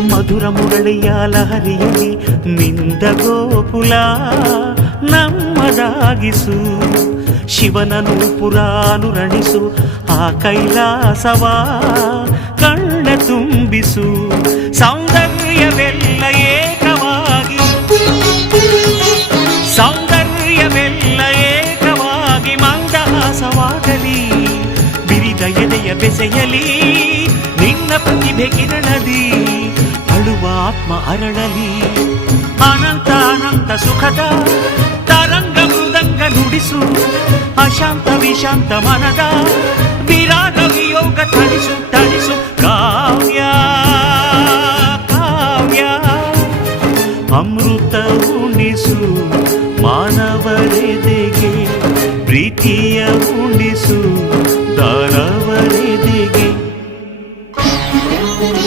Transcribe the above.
ಮಧುರ ಮುರಳಿಯ ಲಹರಿಯಲ್ಲಿ ನಿಂದ ಗೋಕುಲ ನಮ್ಮದಾಗಿಸು. ಶಿವನನು ಪುರಾನುರಣಿಸು ಆ ಕೈಲಾಸವ ಕಣ್ಣ ತುಂಬಿಸು. ಸೌಂದರ್ಯವೆಲ್ಲ ಏಕವಾಗಿ, ಸೌಂದರ್ಯವೆಲ್ಲ ಏಕವಾಗಿ ಮಂದಹಾಸವಾಗಲಿ. ಬಿರಿದ ಎದೆಯ ಬೆಸೆಯಲಿ ನಿನ್ನ ಪ್ರತಿಭೆ ಕಿರಣದಿ. ಅಳುವ ಆತ್ಮ ಅರಳಲಿ. ಅನಂತ ಅನಂತ ಸುಖದ ತರಂಗ ಮೃದಂಗ ನುಡಿಸು. ಅಶಾಂತ ವಿಶಾಂತ ಮನದ ವಿರಾಗ ವಿಯೋಗ ತಣಿಸು ತಣಿಸು ಕಾವ್ಯ.